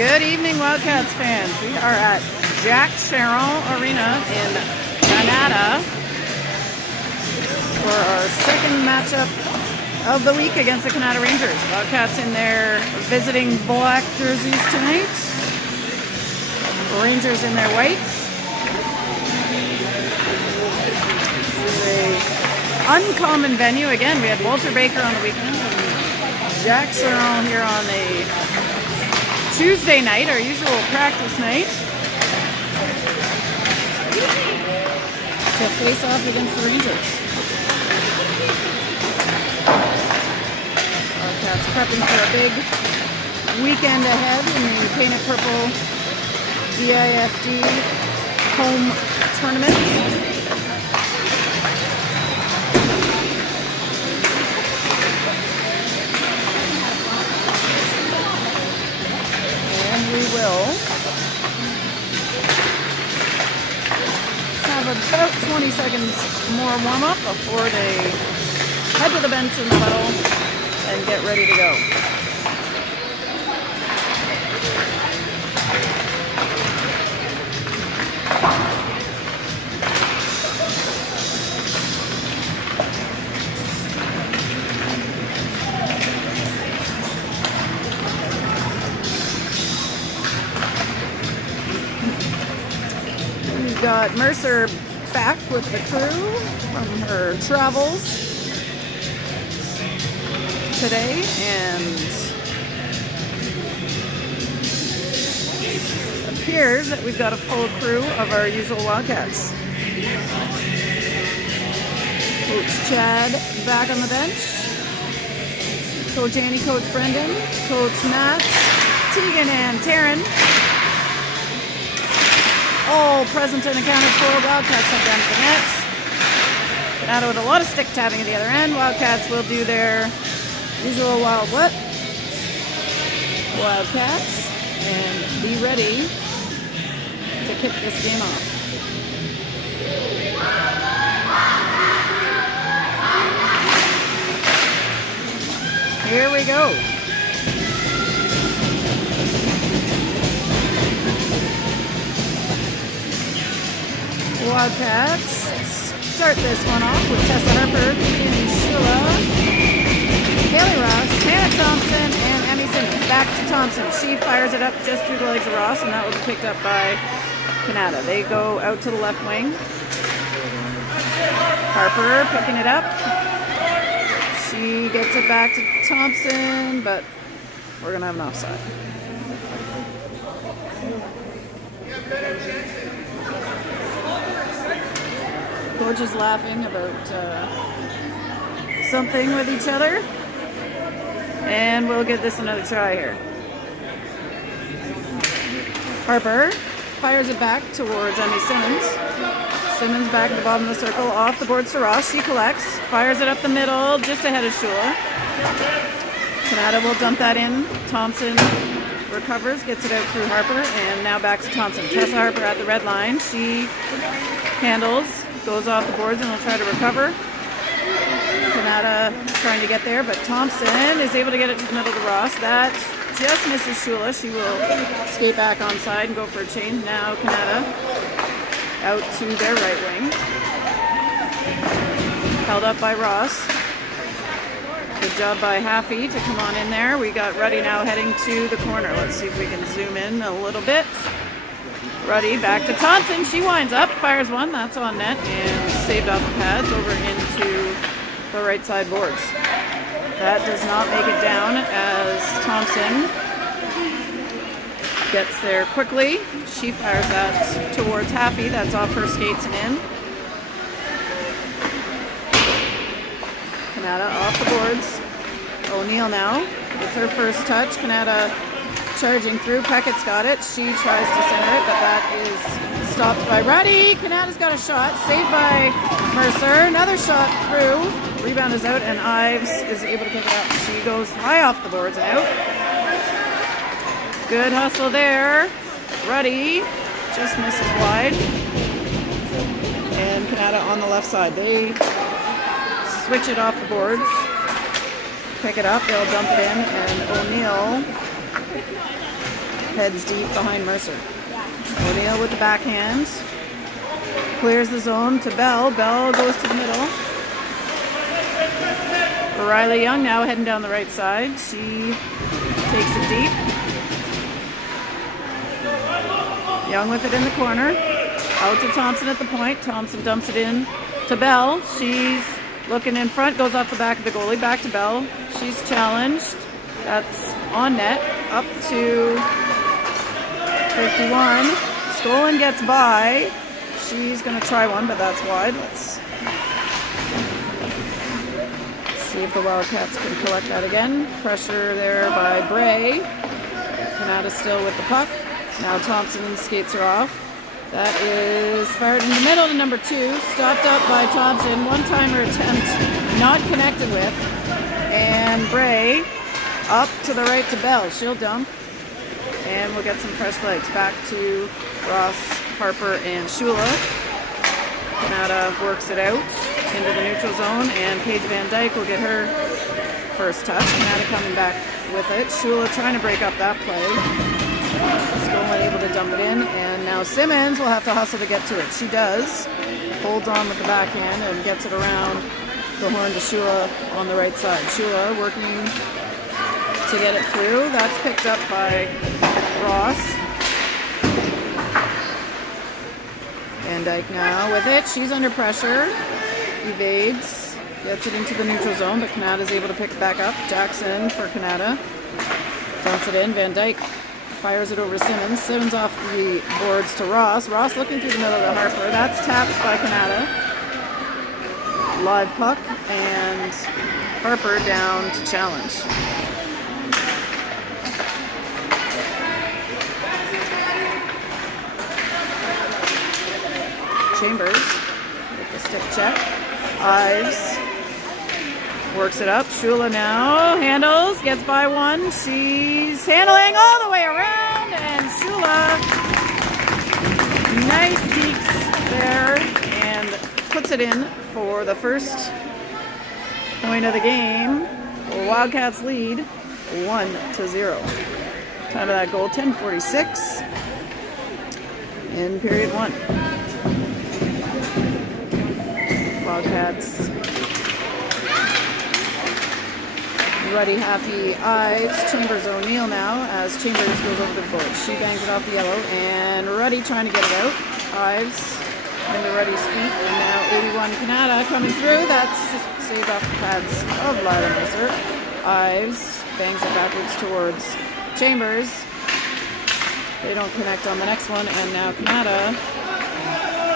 Good evening, Wildcats fans. We are at Jack Sharon Arena in Kanata for our second matchup of the week against the Kanata Rangers. Wildcats in their visiting black jerseys tonight. Rangers in their whites. This is an uncommon venue. Again, we had Walter Baker on the weekend and Jack Sharon here on a Tuesday night, our usual practice night, to face off against the Rangers. Wildcats prepping for a big weekend ahead in the Painted Purple DIFD home tournament. We will have about 20 seconds more warm-up before they head to the bench in the huddle and get ready to go. Got Mercer back with the crew from her travels today, and appears that we've got a full crew of our usual Wildcats. Coach Chad back on the bench, Coach Annie, Coach Brendan, Coach Matt, Tegan, and Taryn. All present and accounted for. Wildcats have down at the nets. Kanata with a lot of stick tapping at the other end. Wildcats will do their usual wild what? Wildcats, and be ready to kick this game off. Here we go. Wildcats start this one off with Tessa Harper, Ian Shula, Haley Ross, Hannah Thompson, and Emmy Simmons. Back to Thompson. She fires it up just through the legs of Ross, and that will be picked up by Kanata. They go out to the left wing. Harper picking it up. She gets it back to Thompson, but we're going to have an offside. Coach is laughing about something with each other, and we'll give this another try here. Harper fires it back towards Emmy Simmons. Simmons back at the bottom of the circle, off the boards to Ross. She collects, fires it up the middle, just ahead of Shula. Kanata will dump that in. Thompson recovers, gets it out through Harper, and now back to Thompson. Tessa Harper at the red line. She handles, goes off the boards, and will try to recover. Kanata trying to get there, but Thompson is able to get it to the middle to Ross. That just misses Shula. She will skate back onside and go for a change. Now Kanata out to their right wing. Held up by Ross. Good job by Haffey to come on in there. We got Ruddy now heading to the corner. Let's see if we can zoom in a little bit. Ruddy back to Thompson. She winds up, fires one. That's on net and saved off the pads over into the right side boards. That does not make it down as Thompson gets there quickly. She fires that towards Haffey. That's off her skates and in. Kanata off the boards. O'Neill now with her first touch. Kanata charging through. Peckett's got it. She tries to center it, but that is stopped by Ruddy. Kanata's got a shot. Saved by Mercer. Another shot through. Rebound is out, and Ives is able to pick it up. She goes high off the boards and out. Good hustle there. Ruddy just misses wide. And Kanata on the left side. They switch it off the boards. Pick it up. They'll dump it in, and O'Neill Heads deep behind Mercer. O'Neill with the backhand. Clears the zone to Bell. Bell goes to the middle. Riley Young now heading down the right side. She takes it deep. Young with it in the corner. Out to Thompson at the point. Thompson dumps it in to Bell. She's looking in front. Goes off the back of the goalie. Back to Bell. She's challenged. That's on net. Up to 51. Skolin gets by. She's going to try one, but that's wide. Let's see if the Wildcats can collect that again. Pressure there by Bray. Kanata still with the puck. Now Thompson skates her off. That is fired in the middle to number 2. Stopped up by Thompson. One-timer attempt not connected with. And Bray up to the right to Bell. She'll dump. And we'll get some fresh legs. Back to Ross, Harper, and Shula. Kanata works it out into the neutral zone, and Paige Van Dyke will get her first touch. Kanata coming back with it. Shula trying to break up that play. Skolin able to dump it in, and now Simmons will have to hustle to get to it. She does. Holds on with the backhand and gets it around the horn to Shula on the right side. Shula working to get it through. That's picked up by Ross. Van Dyke now with it. She's under pressure. Evades. Gets it into the neutral zone, but Kanata's able to pick it back up. Jackson for Kanata. Dumps it in. Van Dyke fires it over to Simmons. Simmons off the boards to Ross. Ross looking through the middle of the Harper. That's tapped by Kanata. Live puck, and Harper down to challenge. Chambers with the stick check. Ives works it up. Shula now handles, gets by one. She's handling all the way around, and Shula nice deeks there and puts it in for the first point of the game. Wildcats lead 1-0. Time of that goal, 10:46 in period 1. Wildcats. Ruddy, Haffey, Ives, Chambers, O'Neill now as Chambers goes over the board. She bangs it off the yellow, and Ruddy trying to get it out. Ives into Ruddy's feet, and now 81 Kanata coming through. That's saved off the pads of Lila Mercer. Ives bangs it backwards towards Chambers. They don't connect on the next one, and now Kanata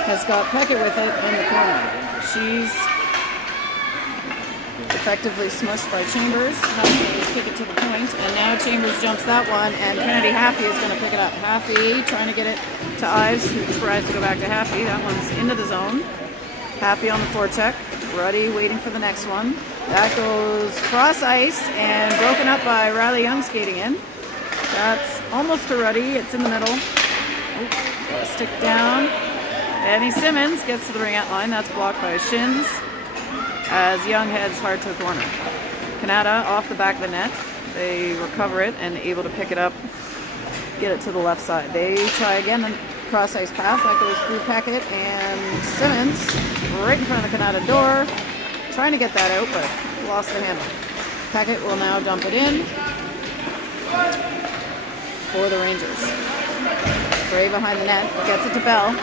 has got Peckett with it in the corner. She's effectively smushed by Chambers. Has to kick it to the point, and now Chambers jumps that one, and Kennedy Haffey is going to pick it up. Haffey trying to get it to Ives, who tries to go back to Haffey. That one's into the zone. Haffey on the forecheck. Ruddy waiting for the next one. That goes cross ice and broken up by Riley Young skating in. That's almost to Ruddy. It's in the middle. Ooh, stick down. Annie Simmons gets to the ring-out line. That's blocked by Shins as Young heads hard to the corner. Kanata off the back of the net. They recover it and able to pick it up, get it to the left side. They try again the cross-ice pass. That goes through Peckett and Simmons right in front of the Kanata door. Trying to get that out, but lost the handle. Peckett will now dump it in for the Rangers. Bray behind the net, gets it to Bell.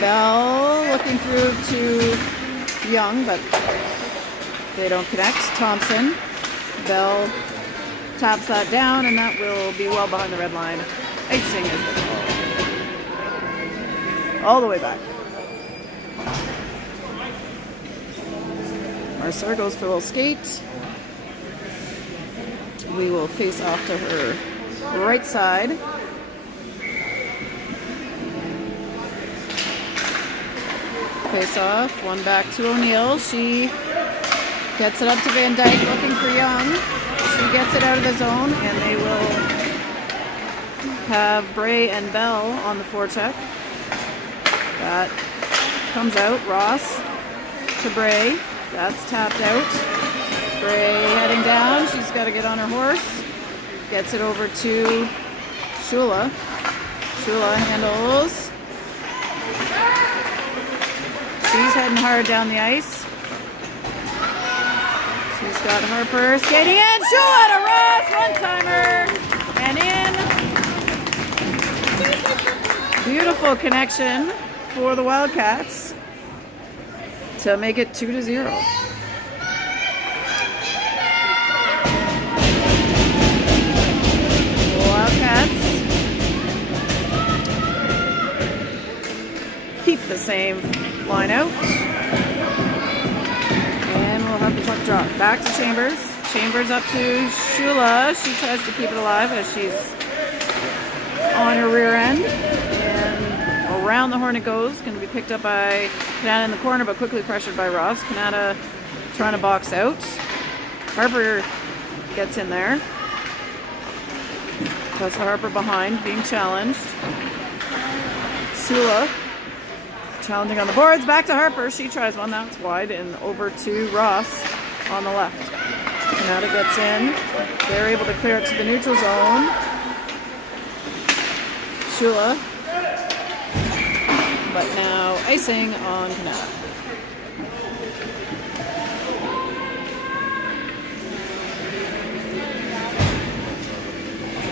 Bell looking through to Young, but they don't connect. Thompson. Bell taps that down, and that will be well behind the red line. Icing is the call. All the way back. Mercer goes for a little skate. We will face off to her right side. Face off, one back to O'Neill. She gets it up to Van Dyke, looking for Young. She gets it out of the zone, and they will have Bray and Bell on the forecheck. That comes out. Ross to Bray. That's tapped out. Bray heading down. She's got to get on her horse. Gets it over to Shula. Shula handles. She's heading hard down the ice. She's got Harper skating in. Shula to Ross, one-timer, and in. Beautiful connection for the Wildcats to make it 2-0. Wildcats keep the same line out. And we'll have the puck drop. Back to Chambers. Chambers up to Shula. She tries to keep it alive as she's on her rear end. And around the horn it goes. Going to be picked up by Kanata in the corner, but quickly pressured by Ross. Kanata trying to box out. Harper gets in there. Tessa Harper behind, being challenged. Shula challenging on the boards. Back to Harper. She tries one. That's wide. And over to Ross on the left. Kanata gets in. They're able to clear it to the neutral zone. Shula. But now icing on Kanata.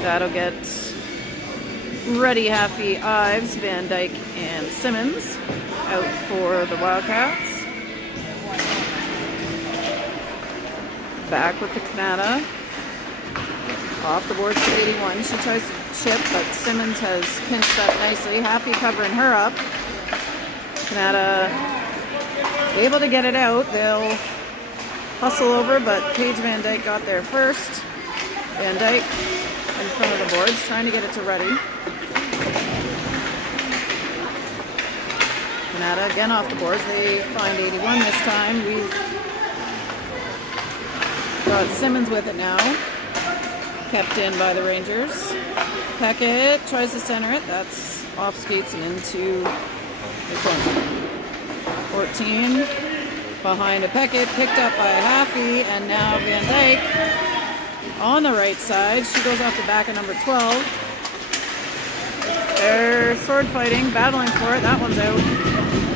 That'll get Ruddy, Haffey, Ives, Van Dyke, and Simmons out for the Wildcats. Back with the Kanata. Off the boards to 81. She tries to chip, but Simmons has pinched up nicely. Haffey covering her up. Kanata able to get it out. They'll hustle over, but Paige Van Dyke got there first. Van Dyke in front of the boards, trying to get it to Ruddy. Kanata again off the boards. They find 81 this time. We've got Simmons with it now. Kept in by the Rangers. Peckett tries to center it. That's off skates and into the corner. 14 behind a Peckett, picked up by Haffey, and now Van Dyke on the right side. She goes off the back of number 12. They're sword fighting, battling for it. That one's out.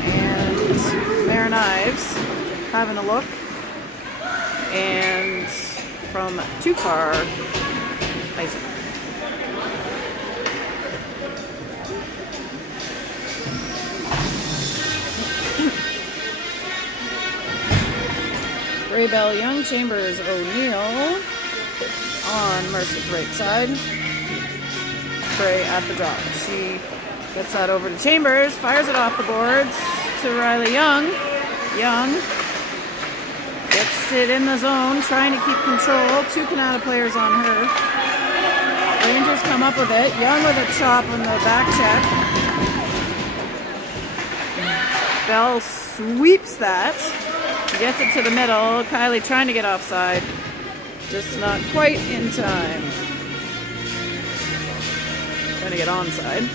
And Marin Ives having a look. And from too far, icing. Bell, Young, Chambers, O'Neill on Mercer's right side. Bray at the drop. She gets that over to Chambers, fires it off the boards to Riley Young. Young gets it in the zone, trying to keep control. Two Kanata players on her. Rangers come up with it. Young with a chop on the back check. Bell sweeps that. Gets it to the middle. Kylie trying to get offside. Just not quite in time. Trying to get onside.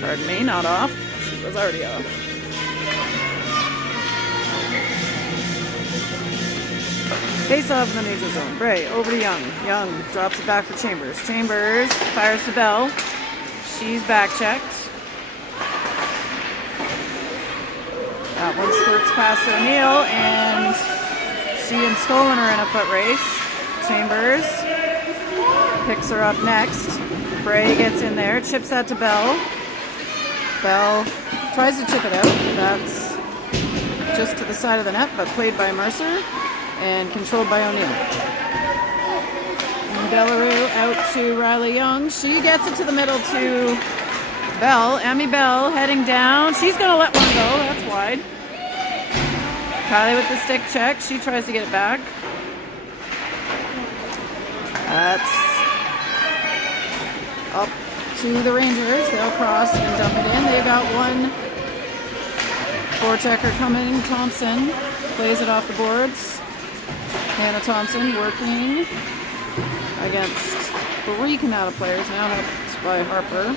Pardon me, not off. She was already off. Face off in the neutral zone. Bray over to Young. Young drops it back for Chambers. Chambers fires to Bell. She's back checked. That one squirts past O'Neill, and she and Stolen are in a foot race. Chambers picks her up next. Bray gets in there, chips that to Bell. Bell tries to chip it out. That's just to the side of the net, but played by Mercer and controlled by O'Neill. Bellaroo out to Riley Young. She gets it to the middle to Bell. Emmy Bell heading down. She's going to let one go. That's wide. Kylie with the stick check. She tries to get it back. That's up to the Rangers. They'll cross and dump it in. They've got one forechecker coming. Thompson plays it off the boards. Hannah Thompson working against three Kanata players. Now helped by Harper.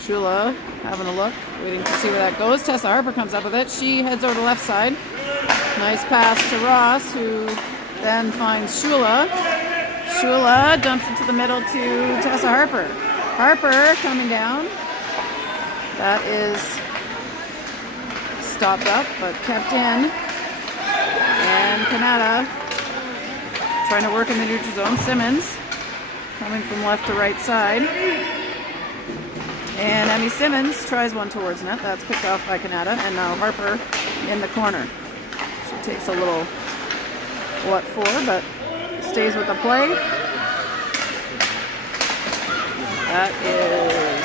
Shula having a look, waiting to see where that goes. Tessa Harper comes up with it. She heads over to the left side. Nice pass to Ross, who then finds Shula. Shula dumps it to the middle to Tessa Harper. Harper coming down. That is stopped up, but kept in. And Kanata trying to work in the neutral zone. Simmons coming from left to right side. And Emmy Simmons tries one towards net. That's picked off by Kanata. And now Harper in the corner. She takes a little what for, but stays with the play. That is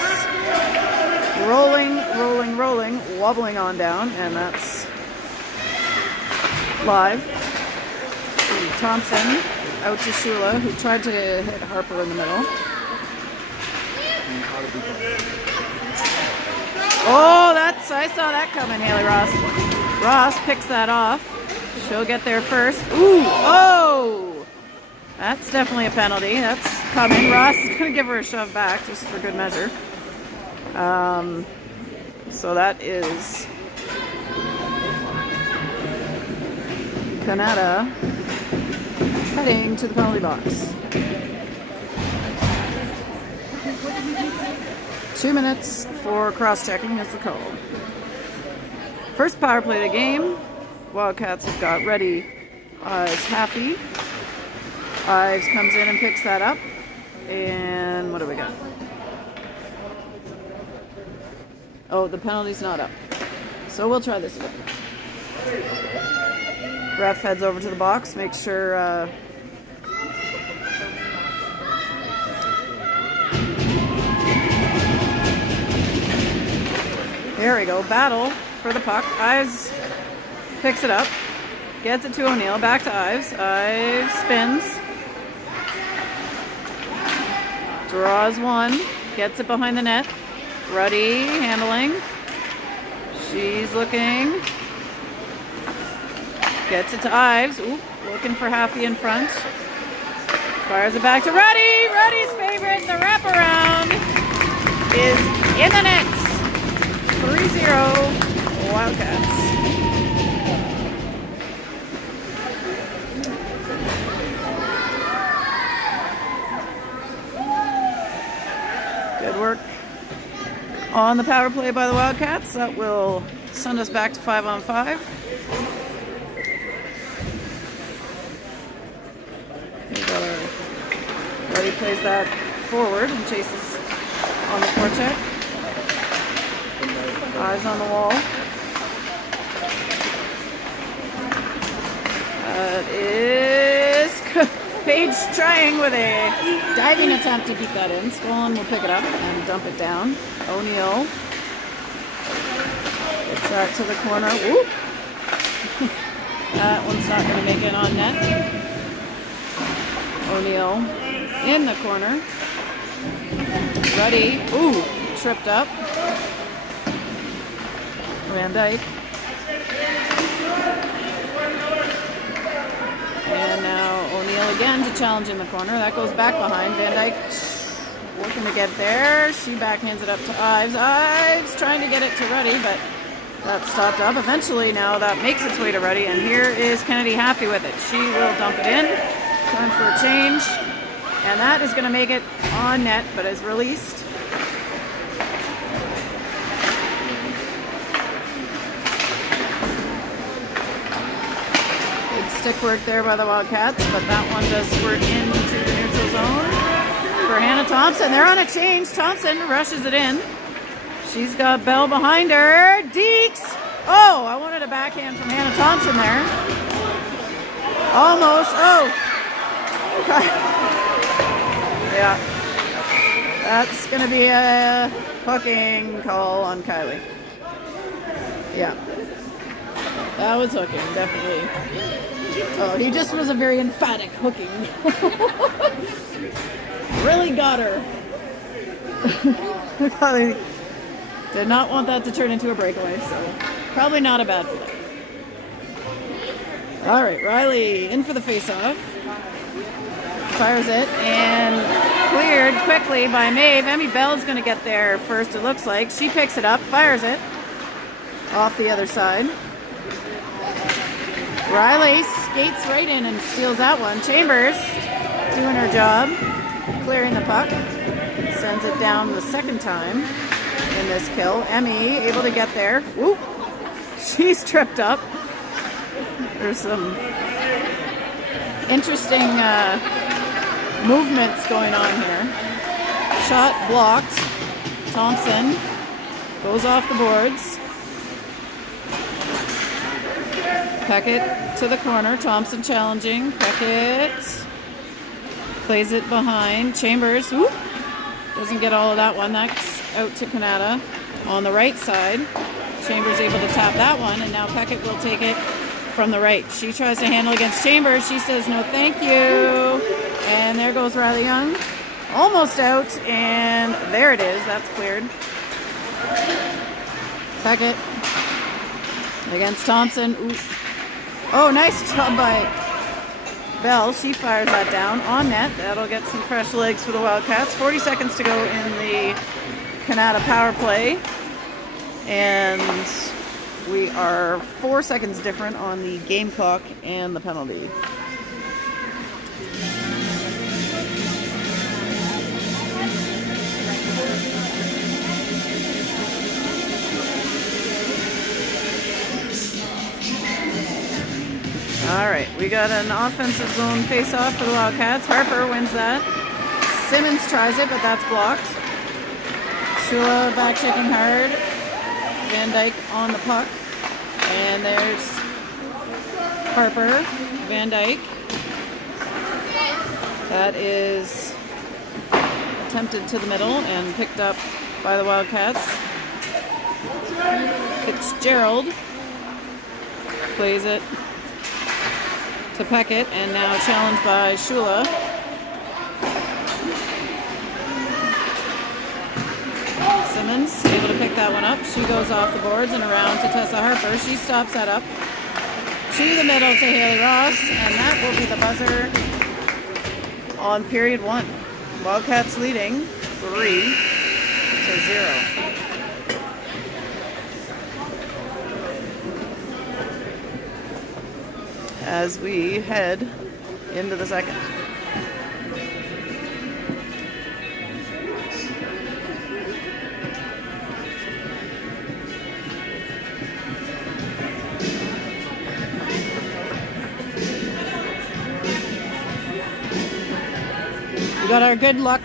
rolling, wobbling on down, and that's live. Thompson out to Shula, who tried to hit Harper in the middle. Oh, I saw that coming, Haley Ross. Ross picks that off. She'll get there first. Ooh, oh! That's definitely a penalty. That's coming. Ross is going to give her a shove back, just for good measure. So that is Kanata heading to the penalty box. 2 minutes for cross-checking is the call. First power play of the game. Wildcats have got ready. It's Happy. Ives comes in and picks that up. And what do we got? Oh, the penalty's not up. So we'll try this again. Ref heads over to the box, makes sure there we go. Battle for the puck. Ives picks it up. Gets it to O'Neill. Back to Ives. Ives spins. Draws one. Gets it behind the net. Ruddy handling. She's looking. Gets it to Ives. Ooh, looking for Happy in front. Fires it back to Ruddy. Ruddy's favorite. The wraparound is in the net. 3-0 Wildcats. Good work on the power play by the Wildcats. That will send us back to 5-on-5. Ruddy plays that forward and chases on the forecheck. Eyes on the wall. That is Paige trying with a diving attempt to beat that in. Skolin will pick it up and dump it down. O'Neill gets that to the corner. Ooh. That one's not going to make it on net. O'Neill in the corner. Ruddy. Ooh, tripped up. Van Dyke. And now O'Neill again to challenge in the corner. That goes back behind. Van Dyke working to get there. She backhands it up to Ives. Ives trying to get it to Ruddy, but that's stopped up. Eventually now that makes its way to Ruddy, and here is Kennedy Happy with it. She will dump it in. Turn for a change. And that is going to make it on net, but is released. Stick work there by the Wildcats, but that one does squirt into the neutral zone for Hannah Thompson. They're on a change. Thompson rushes it in. She's got Bell behind her. Deeks! Oh, I wanted a backhand from Hannah Thompson there. Almost. Oh! Yeah. That's going to be a hooking call on Kylie. Yeah. That was hooking, definitely. Oh, he just was a very emphatic hooking. Really got her. Did not want that to turn into a breakaway, so probably not a bad play. All right, Riley in for the face-off. Fires it and cleared quickly by Maeve. Emmy Bell's going to get there first, it looks like. She picks it up, fires it off the other side. Riley skates right in and steals that one. Chambers doing her job, clearing the puck. sends it down the second time in this kill. Emmy able to get there. Whoop! She's tripped up. There's some interesting movements going on here. Shot blocked. Thompson goes off the boards. Peckett to the corner. Thompson challenging. Peckett plays it behind. Chambers, whoop, doesn't get all of that one. That's out to Kanata on the right side. Chambers able to tap that one, and now Peckett will take it from the right. She tries to handle against Chambers. She says no thank you. And there goes Riley Young. Almost out, and there it is. That's cleared. Peckett against Thompson. Ooh. Oh, nice job by Bell. She fires that down on net. That'll get some fresh legs for the Wildcats. 40 seconds to go in the Kanata power play. And we are 4 seconds different on the game clock and the penalty. All right, we got an offensive zone face-off for the Wildcats. Harper wins that. Simmons tries it, but that's blocked. Shula back checking hard. Van Dyke on the puck. And there's Harper. Van Dyke. That is attempted to the middle and picked up by the Wildcats. Fitzgerald plays it to Peckett, and now challenged by Shula. Simmons able to pick that one up. She goes off the boards and around to Tessa Harper. She stops that up to the middle to Haley Ross, and that will be the buzzer on period 1. Wildcats leading 3-0. As we head into the second. We got our good luck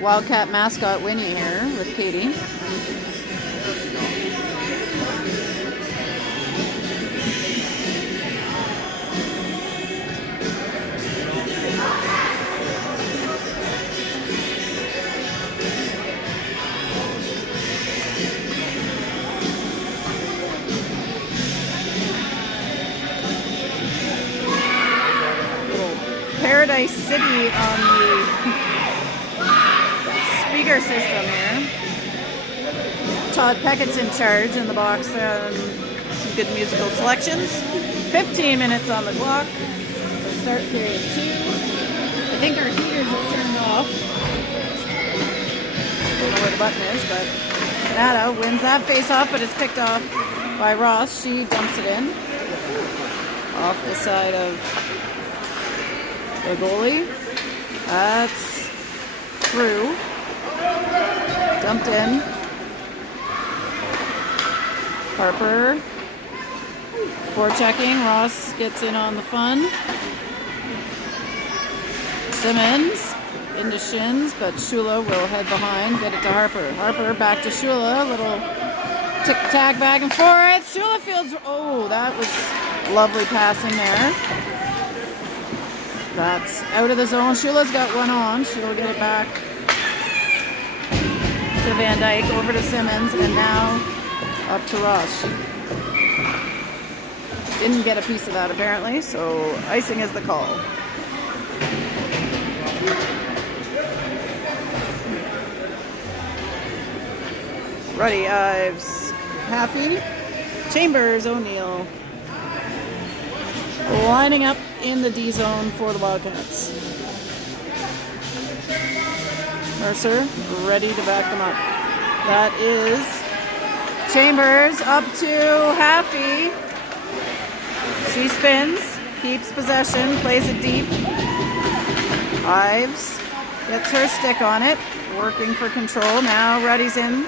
Wildcat mascot Winnie here with Katie. Paradise City on the speaker system here. Todd Peckett's in charge in the box. Some good musical selections. 15 minutes on the clock. We'll start period 2. I think our heaters are turned off. Don't know where the button is, but Kanata wins that face-off, but it's picked off by Ross. She dumps it in off the side of the goalie. That's through. Dumped in. Harper forechecking. Ross gets in on the fun. Simmons into Shins, but Shula will head behind. Get it to Harper. Harper back to Shula. Little tick-tack back and forth. Shula fields. Oh, that was lovely passing there. That's out of the zone. Shula's got one on. She'll get it back to Van Dyke, over to Simmons, and now up to Ross. Didn't get a piece of that apparently, so icing is the call. Ruddy, Ives, Haffey, Chambers, O'Neill. Lining up in the D zone for the Wildcats. Mercer ready to back them up. That is Chambers up to Haffey. She spins, keeps possession, plays it deep. Ives Gets her stick on it. Working for control. Now Ruddy's in.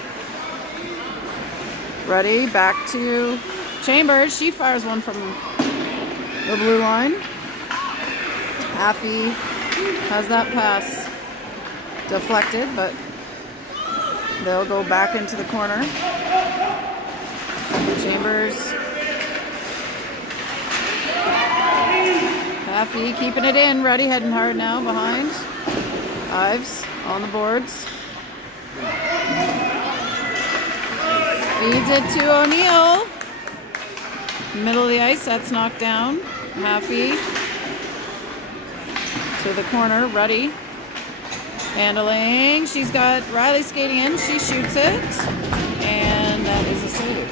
Ruddy back to Chambers. She fires one from the blue line. Affy has that pass deflected, but they'll go back into the corner. Chambers. Affy keeping it in. Ruddy heading hard now behind. Ives on the boards. Feeds it to O'Neill. Middle of the ice, that's knocked down. Affy to the corner. Ruddy handling. She's got Riley skating in. She shoots it. And that is a save.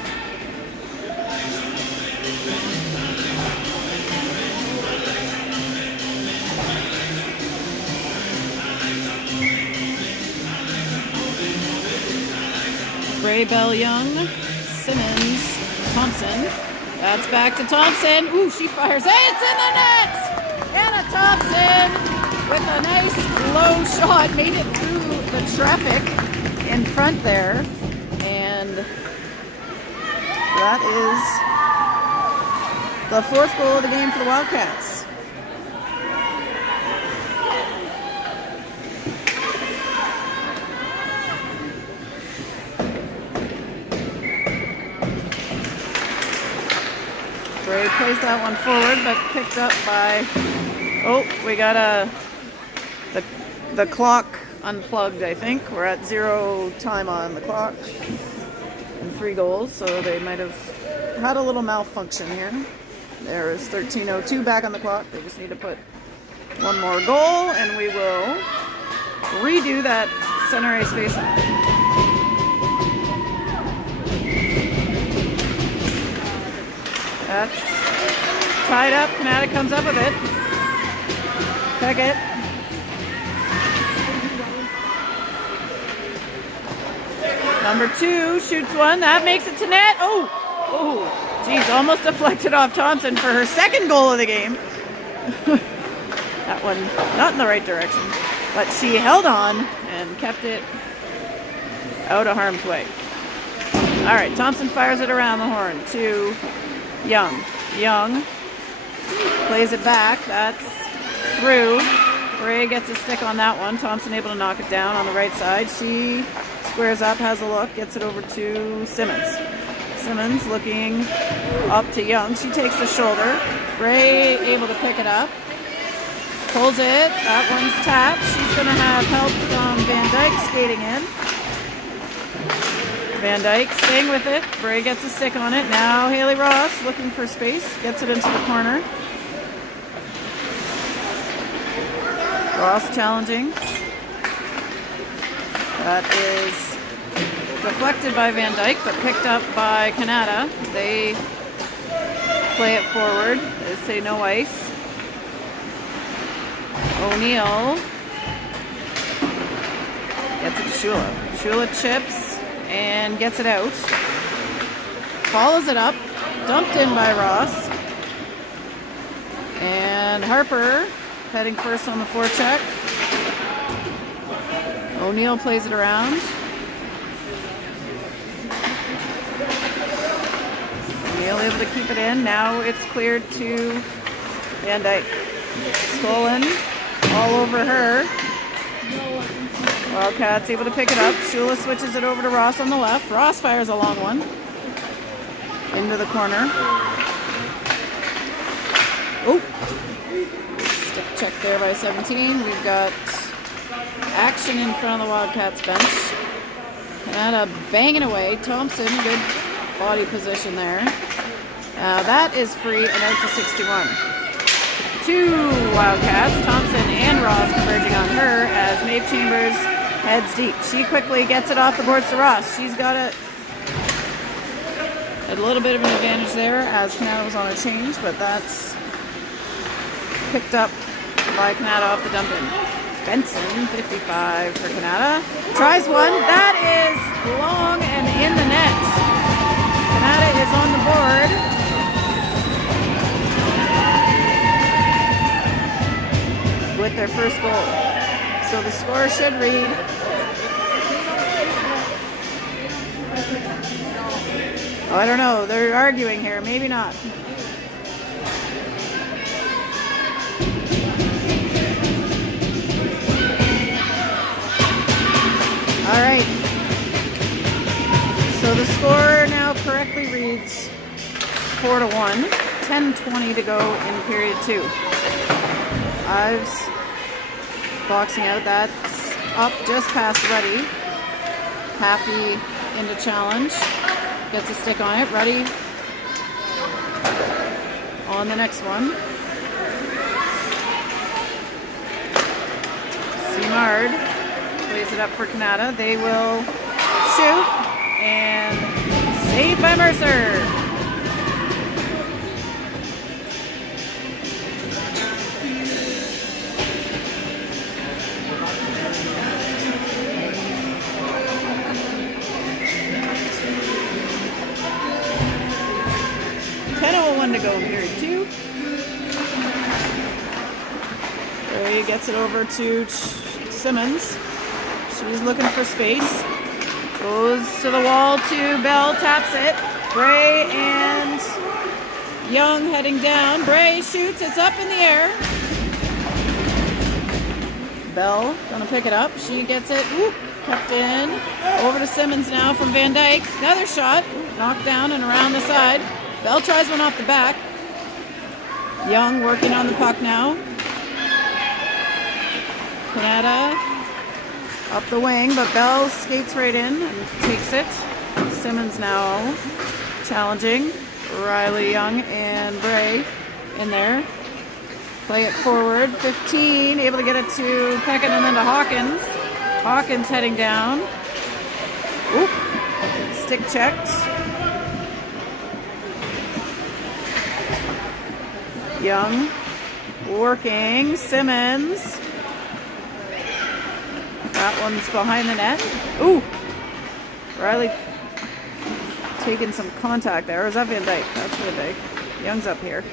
Gray, Bell, Young, Simmons, Thompson. That's back to Thompson. Ooh, she fires. Hey, it's in the net! Anna Thompson with a nice low shot. Made it through the traffic in front there. And that is the 4th goal of the game for the Wildcats. Gray plays that one forward, but picked up by, oh, we got the clock unplugged, I think. We're at 0 time on the clock and 3 goals, so they might have had a little malfunction here. There is 13:02 back on the clock. They just need to put one more goal, and we will redo that center ice faceoff. That's tied up. Kanata comes up with it. Peckett. Number 2 shoots one. That makes it to net. Oh, geez, almost deflected off Thompson for her 2nd goal of the game. That one not in the right direction, but she held on and kept it out of harm's way. All right, Thompson fires it around the horn to Young. Young plays it back. That's through. Gray gets a stick on that one. Thompson able to knock it down on the right side. She squares up, has a look, gets it over to Simmons. Simmons looking up to Young. She takes the shoulder. Gray able to pick it up. Pulls it. That one's tapped. She's going to have help from Van Dyke skating in. Van Dyke staying with it. Bray gets a stick on it. Now Haley Ross looking for space. Gets it into the corner. Ross challenging. That is deflected by Van Dyke, but picked up by Kanata. They play it forward. They say no ice. O'Neill gets it to Shula. Shula chips and gets it out. Follows it up. Dumped in by Ross. And Harper heading first on the forecheck. O'Neill plays it around. O'Neill able to keep it in. Now it's cleared to Van Dyke. Stolen all over her. Wildcats able to pick it up. Shula switches it over to Ross on the left. Ross fires a long one into the corner. Oh, step check there by 17. We've got action in front of the Wildcats bench. Kanata banging away. Thompson, good body position there. That is free and out to 61. 2 Wildcats, Thompson and Ross converging on her as Maeve Chambers heads deep. She quickly gets it off the boards to Ross. She's got a little bit of an advantage there as Kanata was on a change, but that's picked up by Kanata off the dump in. Benson, 55 for Kanata. Tries one. That is long and in the net. Kanata is on the board. With their first goal. So the score should read oh, I don't know. They're arguing here. Maybe not. All right. So the score now correctly reads 4-1. 10:20 to go in period 2. Ives boxing out. That's up just past Ruddy. Happy into challenge. Gets a stick on it. Ruddy on the next one. Simard plays it up for Kanata. They will shoot and saved by Mercer. To go in period 2. Bray gets it over to Simmons. She's looking for space. Goes to the wall to Bell, taps it. Bray and Young heading down. Bray shoots, it's up in the air. Bell gonna pick it up. She gets it, kept in. Over to Simmons now from Van Dyke. Another shot, knocked down and around the side. Bell tries one off the back. Young working on the puck now. Kanata up the wing, but Bell skates right in and takes it. Simmons now challenging. Riley, Young, and Bray in there. Play it forward. 15, able to get it to Peckett and then to Hawkins. Hawkins heading down. Oop. Stick checked. Young working. Simmons. That one's behind the net. Ooh. Riley taking some contact there. Or is that Van Dyke? That's Van Dyke. Young's up here.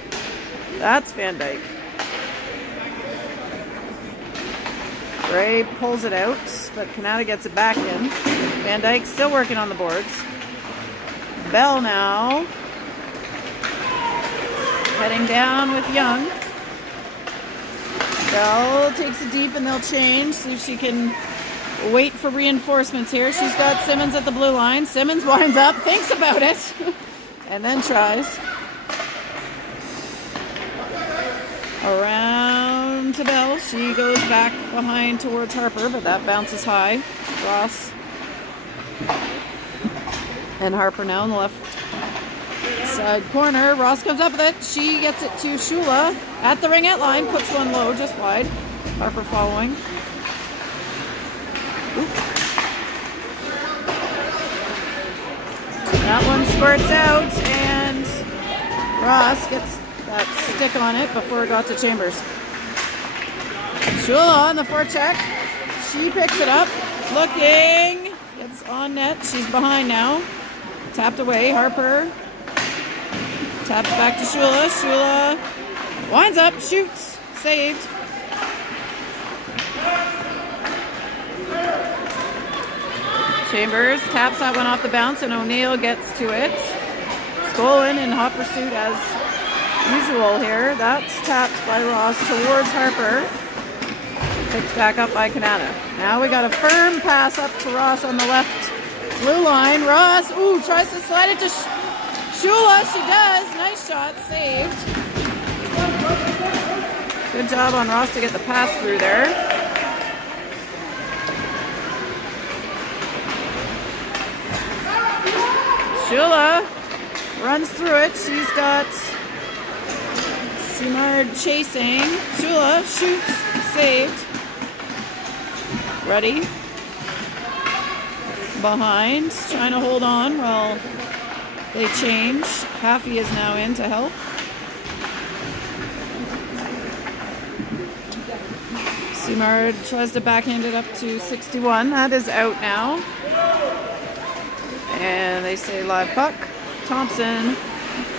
That's Van Dyke. Ray pulls it out, but Kanata gets it back in. Van Dyke still working on the boards. Bell now heading down with Young. Bell takes it deep and they'll change. See if she can wait for reinforcements here. She's got Simmons at the blue line. Simmons winds up, thinks about it, and then tries. Around to Bell. She goes back behind towards Harper, but that bounces high. Ross and Harper now in the left side corner. Ross comes up with it. She gets it to Shula at the ringette line. Puts one low, just wide. Harper following. Oop. That one squirts out, and Ross gets that stick on it before it got to Chambers. Shula on the forecheck. She picks it up. Looking. It's on net. She's behind now. Tapped away. Harper. Taps back to Shula. Shula winds up. Shoots. Saved. Chambers taps that one off the bounce, and O'Neill gets to it. Skolin in hot pursuit as usual here. That's tapped by Ross towards Harper. Picked back up by Kanata. Now we got a firm pass up to Ross on the left blue line. Ross, tries to slide it to Shula. She does. Nice shot. Saved. Good job on Ross to get the pass through there. Shula runs through it. She's got Simard chasing. Shula shoots. Saved. Ready. Behind. Trying to hold on while they change. Haffey is now in to help. Simard tries to backhand it up to 61. That is out now. And they say live puck. Thompson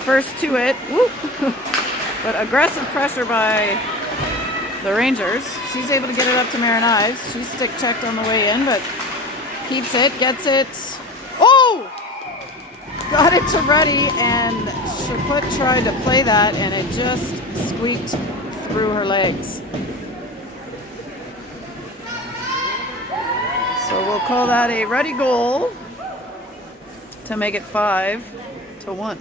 first to it. Woo. But aggressive pressure by the Rangers. She's able to get it up to Marin Ives. She's stick checked on the way in, but keeps it, gets it. Oh! Got it to Ruddy, and Chaput tried to play that, and it just squeaked through her legs. So we'll call that a Ruddy goal to make it 5-1.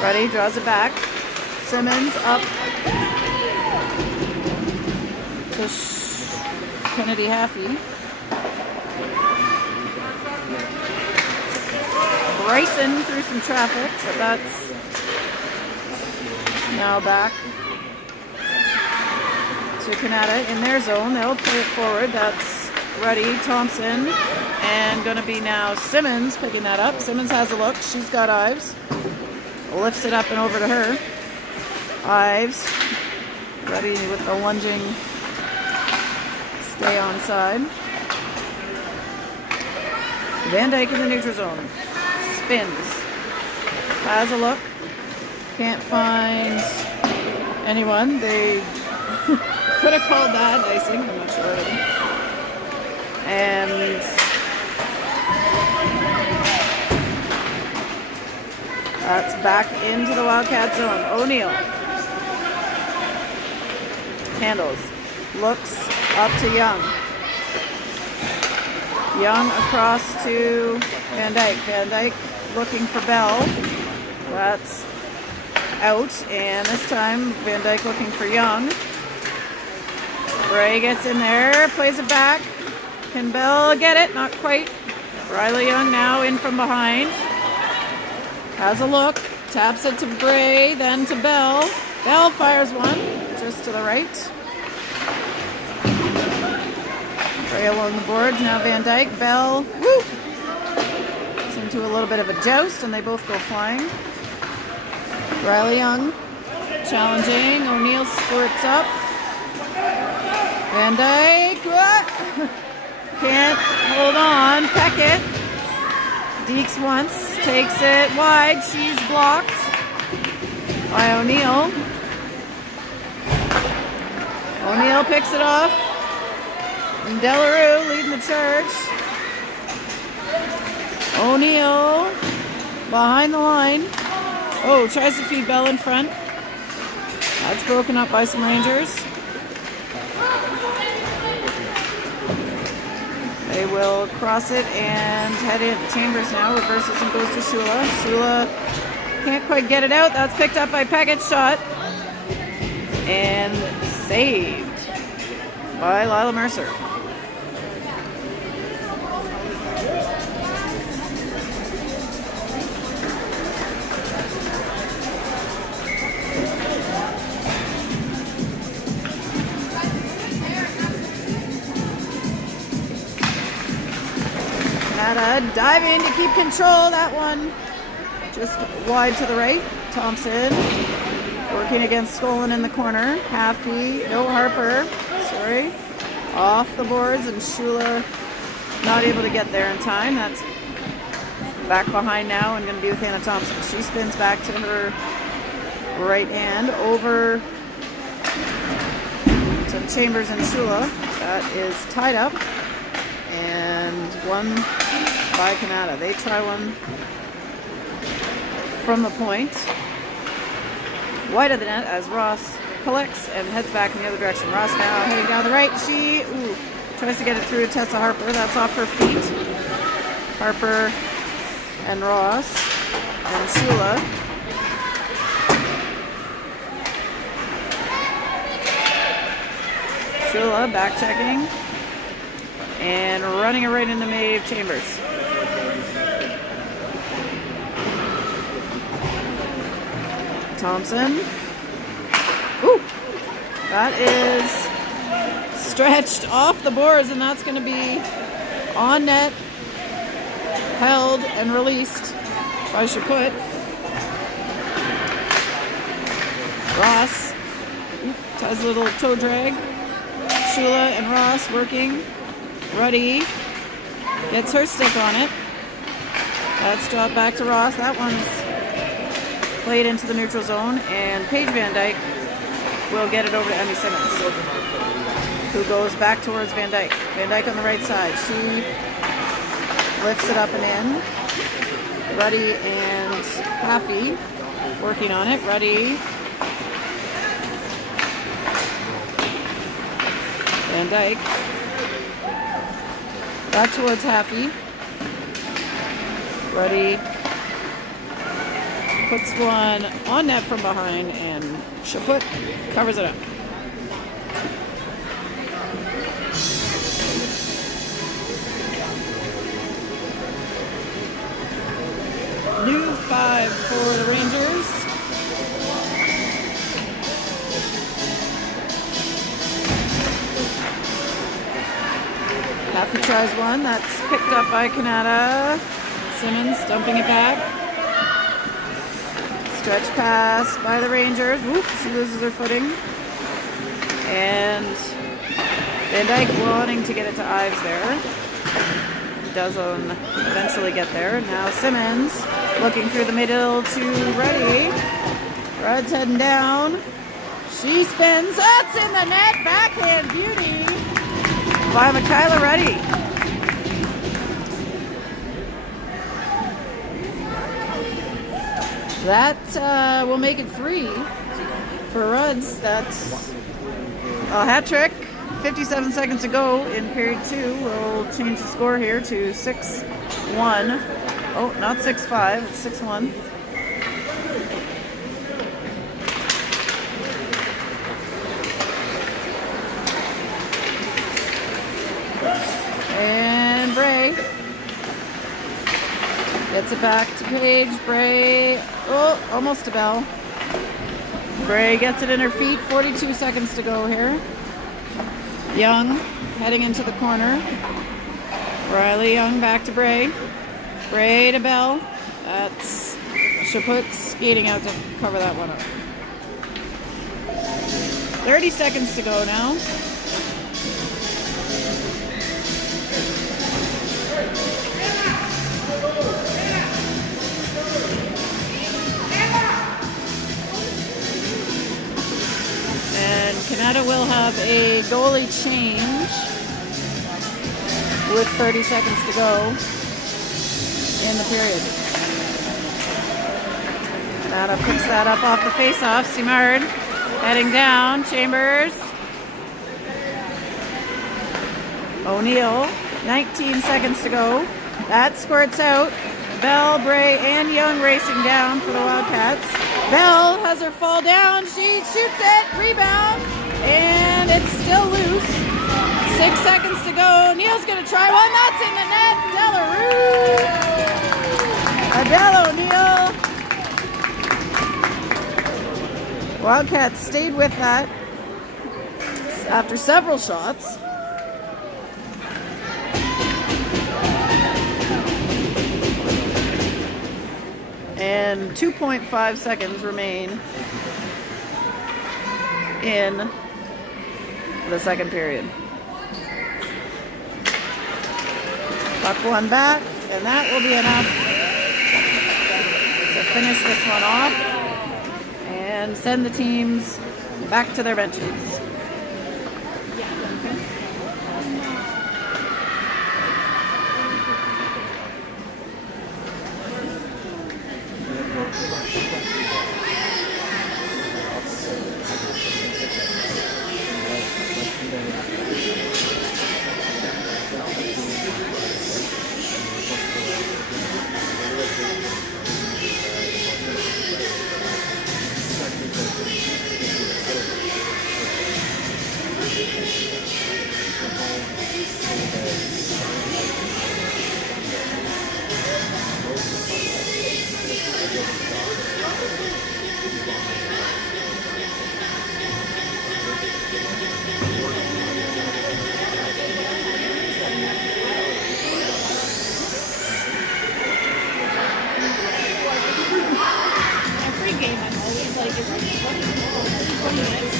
Ruddy draws it back. Simmons up to Kennedy Haffey. Bryson through some traffic, but that's now back to Kanata in their zone. They'll play it forward. That's Ruddy, Thompson, and going to be now Simmons picking that up. Simmons has a look. She's got Ives. Lifts it up and over to her. Ives, Ruddy with the lunging stay on side. Van Dyke in the neutral zone. Spins. Has a look. Can't find anyone. They could have called that icing. I'm not sure. And that's back into the Wildcat zone. O'Neill handles. Looks up to Young. Young across to Van Dyke. Van Dyke looking for Bell. That's out. And this time Van Dyke looking for Young. Bray gets in there. Plays it back. Can Bell get it? Not quite. Riley Young now in from behind. Has a look. Taps it to Bray. Then to Bell. Bell fires one. Just to the right. Bray along the boards. Now Van Dyke. Bell. Woo! Gets into a little bit of a joust, and they both go flying. Riley Young challenging. O'Neill squirts up. Van Dyke. Can't hold on. Peckett. Deeks once. Takes it wide. She's blocked by O'Neill. O'Neill picks it off. And Delarue leading the charge. O'Neill behind the line. Oh, tries to feed Bell in front. That's broken up by some Rangers. They will cross it and head in. Chambers now reverses and goes to Shula. Shula can't quite get it out. That's picked up by Peckett's shot. And saved by Lila Mercer. Kanata dive in to keep control. That one just wide to the right. Thompson working against Skolin in the corner. Happy, no Harper. Sorry. Off the boards, and Shula not able to get there in time. That's back behind now and going to be with Anna Thompson. She spins back to her right hand over to Chambers and Shula. That is tied up. And one by Kanata. They try one from the point. Wide of the net as Ross collects and heads back in the other direction. Ross now heading down the right. She tries to get it through to Tessa Harper. That's off her feet. Harper and Ross and Shula. Shula back checking. And running it right into Maeve Chambers. Thompson. Ooh! That is stretched off the boards, and that's going to be on net, held, and released by Chaput. Ross Does a little toe drag. Shula and Ross working. Ruddy gets her stick on it. That's dropped back to Ross. That one's played into the neutral zone, and Paige Van Dyke will get it over to Emmy Simmons, who goes back towards Van Dyke. Van Dyke on the right side. She lifts it up and in. Ruddy and Haffey working on it. Ruddy. Van Dyke. Back towards Haffey. Ruddy puts one on net from behind, and Chaput covers it up. New 5 for the Rangers. Haffey tries one. That's picked up by Kanata. Simmons dumping it back. Stretch pass by the Rangers. Whoop, she loses her footing. And Van Dyke wanting to get it to Ives there. Does eventually get there. Now Simmons looking through the middle to Ruddy. Rudd's heading down. She spins. That's in the net. Backhand beauty by Michaela Ruddy. That will make it 3 for Rudds. That's a hat trick. 57 seconds to go in period 2. We'll change the score here to 6-1. Oh, not 6-5. It's 6-1. And Bray gets it back to Paige. Bray, oh, almost to Bell. Bray gets it in her feet. 42 seconds to go here. Young heading into the corner. Riley Young back to Bray. Bray to Bell. That's Chaput skating out to cover that one up. 30 seconds to go now. And Kanata will have a goalie change with 30 seconds to go in the period. Kanata picks that up off the face-off. Simard heading down. Chambers. O'Neill. 19 seconds to go. That squirts out. Bell, Bray, and Young racing down for the Wildcats. Bell has her fall down. She shoots it. Rebound. And it's still loose. 6 seconds to go. Neil's going to try one. That's in the net. Delarue. Adele O'Neill. Wildcats stayed with that after several shots. And 2.5 seconds remain in the second period. Puck one back, and that will be enough to finish this one off and send the teams back to their benches. Every game I'm always like, is it 20 minutes?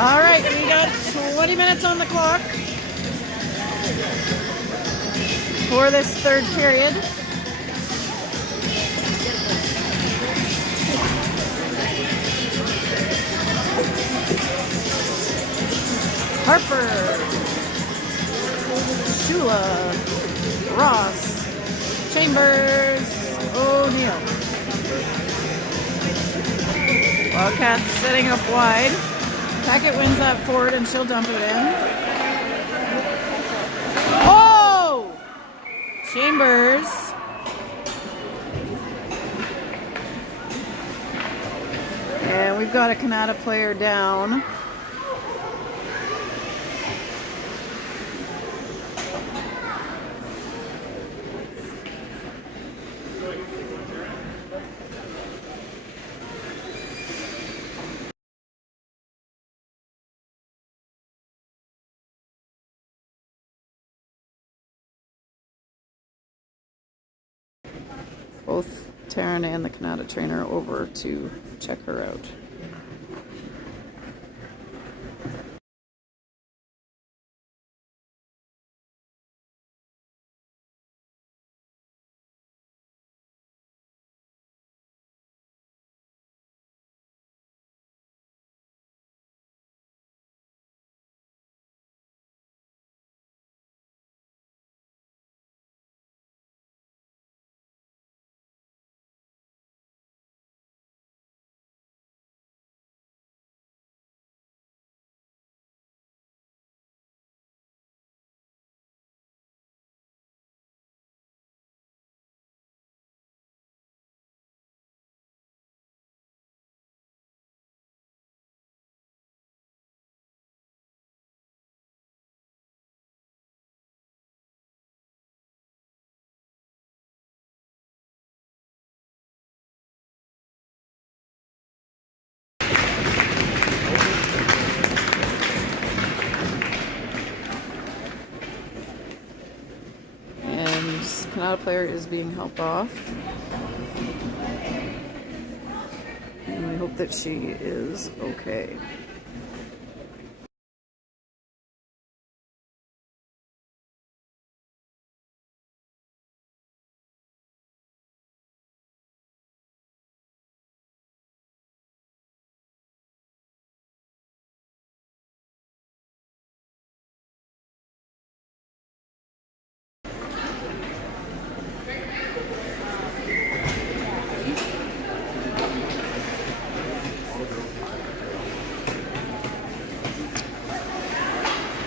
All right, we got 20 minutes on the clock for this third period. Harper, Shula, Ross, Chambers, O'Neill. Wildcats setting up wide. Packett wins that forward and she'll dump it in. Oh! Chambers. And we've got a Kanata player down. Both Taryn and the Kanata trainer over to check her out. Kanata player is being helped off. And we hope that she is okay.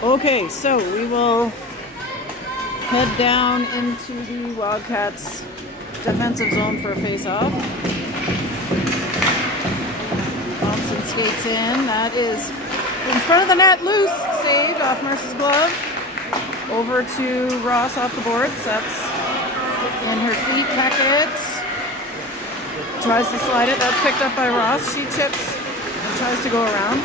Okay, so we will head down into the Wildcats defensive zone for a face-off. Thompson skates in. That is in front of the net, loose. Saved off Mercer's glove. Over to Ross off the boards. That's in her feet. Packett tries to slide it. That's picked up by Ross. She chips and tries to go around.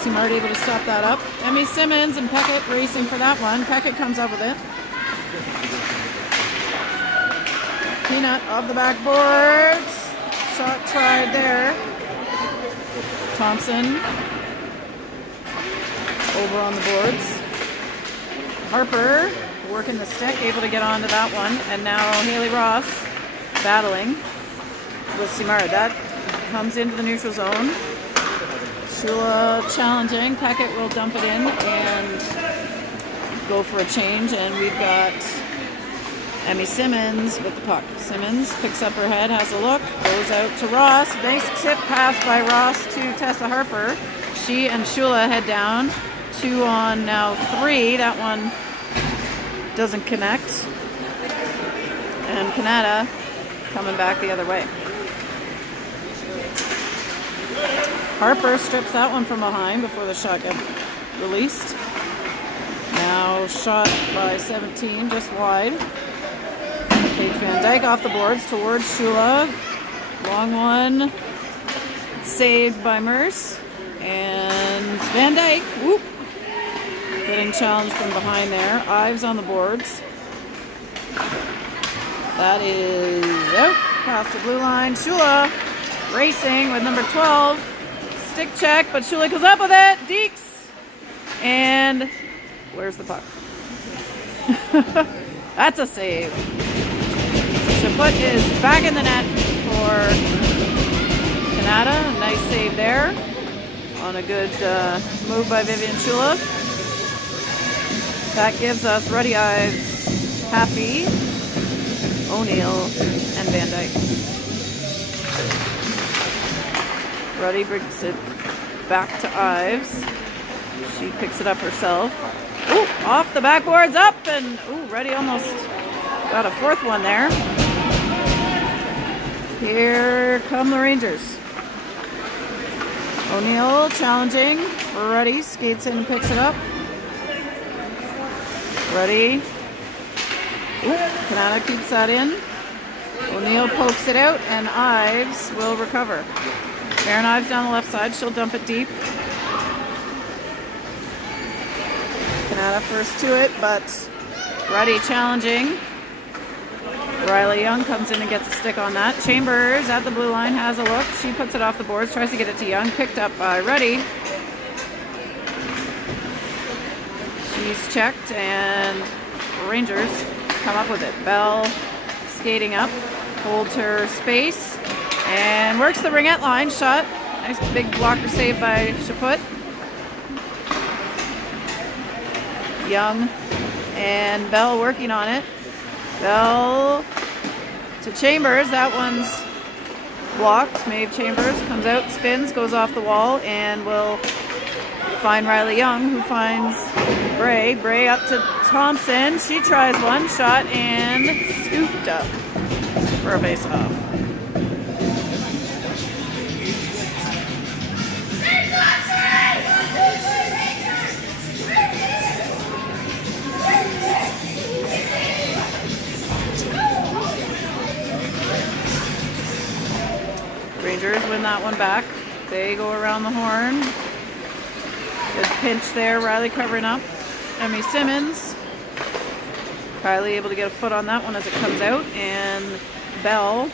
Simard able to stop that up. Emmy Simmons and Packett racing for that one. Packett comes up with it. Peanut off the backboards. Shot tried there. Thompson over on the boards. Harper working the stick, able to get onto that one. And now Haley Ross battling with Simard. That comes into the neutral zone. Shula challenging. Packett will dump it in and go for a change. And we've got Emmy Simmons with the puck. Simmons picks up her head, has a look, goes out to Ross. Nice tip pass by Ross to Tessa Harper. She and Shula head down. 2 on now 3. That one doesn't connect. And Kanata coming back the other way. Harper strips that one from behind before the shot got released. Now shot by 17, just wide. Paige Van Dyke off the boards towards Shula. Long one. Saved by Merce. And Van Dyke, whoop, getting challenged from behind there. Ives on the boards. That is out past the blue line. Shula racing with number 12. stick check, but Shula goes up with it. Deeks. And where's the puck? That's a save. Chaput is back in the net for Kanata. Nice save there on a good move by Vivian Shula. That gives us Ruddy Ives, Happy, O'Neill, and Van Dyke. Ruddy brings it back to Ives. She picks it up herself. Ooh, off the backboards, up, and ooh, Ruddy almost got a fourth one there. Here come the Rangers. O'Neill challenging. Ruddy skates in and picks it up. Ruddy. Kanata keeps that in. O'Neill pokes it out, and Ives will recover. Erin Ives down the left side. She'll dump it deep. Kanata first to it, but Ruddy challenging. Riley Young comes in and gets a stick on that. Chambers at the blue line has a look. She puts it off the boards, tries to get it to Young. Picked up by Ruddy. She's checked, and Rangers come up with it. Bell skating up, holds her space, and works the ringette line. Shot. Nice big blocker save by Chaput. Young and Bell working on it. Bell to Chambers. That one's blocked. Maeve Chambers comes out, spins, goes off the wall, and will find Riley Young, who finds Bray. Bray up to Thompson. She tries one shot and scooped up for a face-off. Rangers win that one back. They go around the horn. Good pinch there. Riley covering up. Emmy Simmons. Kylie able to get a foot on that one as it comes out. And Bell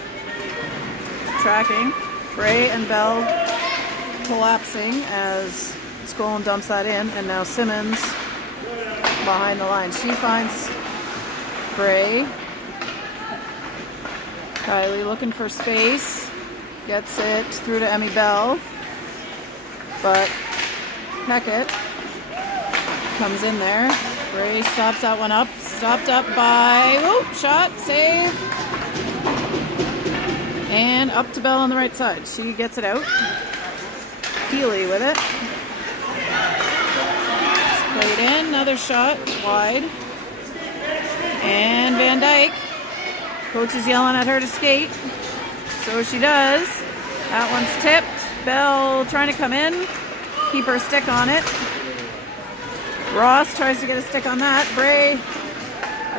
tracking. Bray and Bell collapsing as Skolin dumps that in. And now Simmons behind the line. She finds Bray. Kylie looking for space. Gets it through to Emmy Bell, but Peckett comes in there. Bray stops that one up. Stopped up by, shot, save. And up to Bell on the right side. She gets it out. Healy with it. Played in, another shot, wide. And Van Dyke. Coach is yelling at her to skate. So she does. That one's tipped. Bell trying to come in. Keep her stick on it. Ross tries to get a stick on that. Bray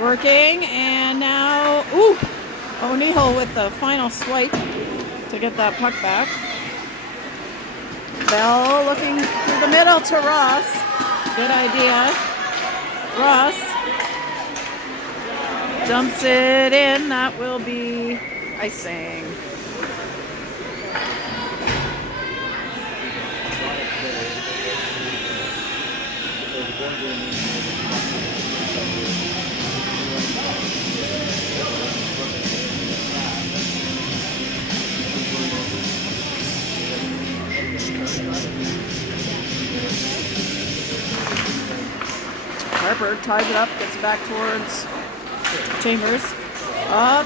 working. And now, O'Neill with the final swipe to get that puck back. Bell looking through the middle to Ross. Good idea. Ross dumps it in. That will be icing. Harper ties it up, gets it back towards Chambers. Up,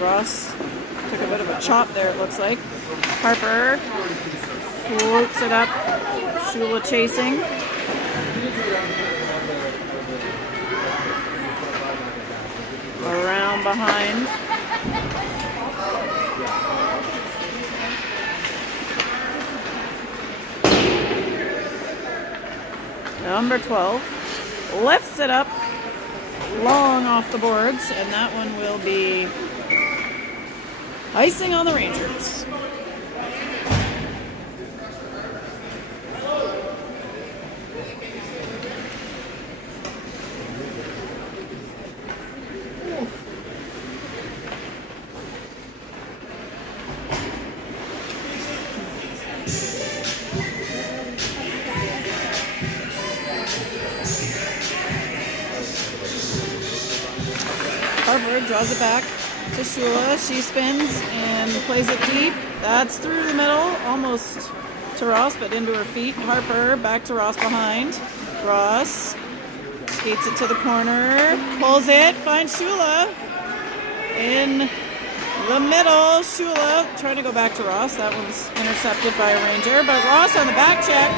Ross took a bit of a chop there, it looks like. Harper floats it up. Shula chasing. Around behind. Number 12 lifts it up long off the boards, and that one will be icing on the Rangers. draws it back to Shula. She spins and plays it deep. That's through the middle, almost to Ross, but into her feet. Harper back to Ross behind. Ross skates it to the corner, pulls it, finds Shula in the middle. Shula trying to go back to Ross. That one's intercepted by a Ranger, but Ross on the back check.